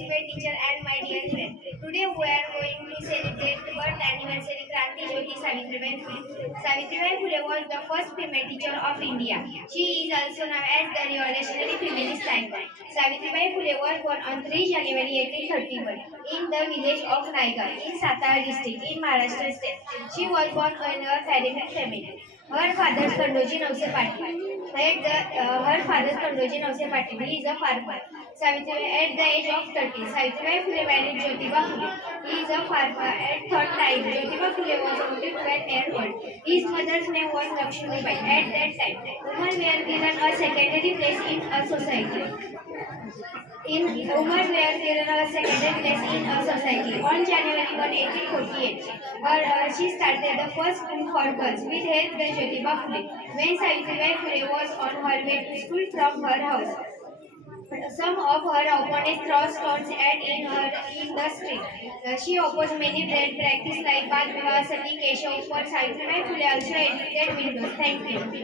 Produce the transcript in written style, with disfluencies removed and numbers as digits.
participant teacher and my dear friend. Today we are going to celebrate the birth anniversary Kranti Jyoti Savitribai Phule. Savitribai Phule was the first female teacher of India. She is also known as the revolutionary feminist icon. Savitribai Phule was born on 3 January 1831 in the village of Naigaon in Satara district in Maharashtra state. She was born in a farming family. Her father's Kandoji Navse Patil. Her father's Kandoji Navse Patil. He is a farmer. At the age of 30, Savitribai Phule married Jyotiba Phule. He is a farmer. At third time, Jyotiba Phule was only 12 years old. His mother's name was Lakshmibai. At that time, women were given a secondary place in a society. On January 1, 1848, she started the first school for girls with help the Jyotiba Phule. When Savitribai Phule was on her way to school from her house, some of her opponents threw stones at in the street. She opposed many brand practices like Bal Vivah, Sati Keshav, but Savitribai Phule also edited windows. Thank you.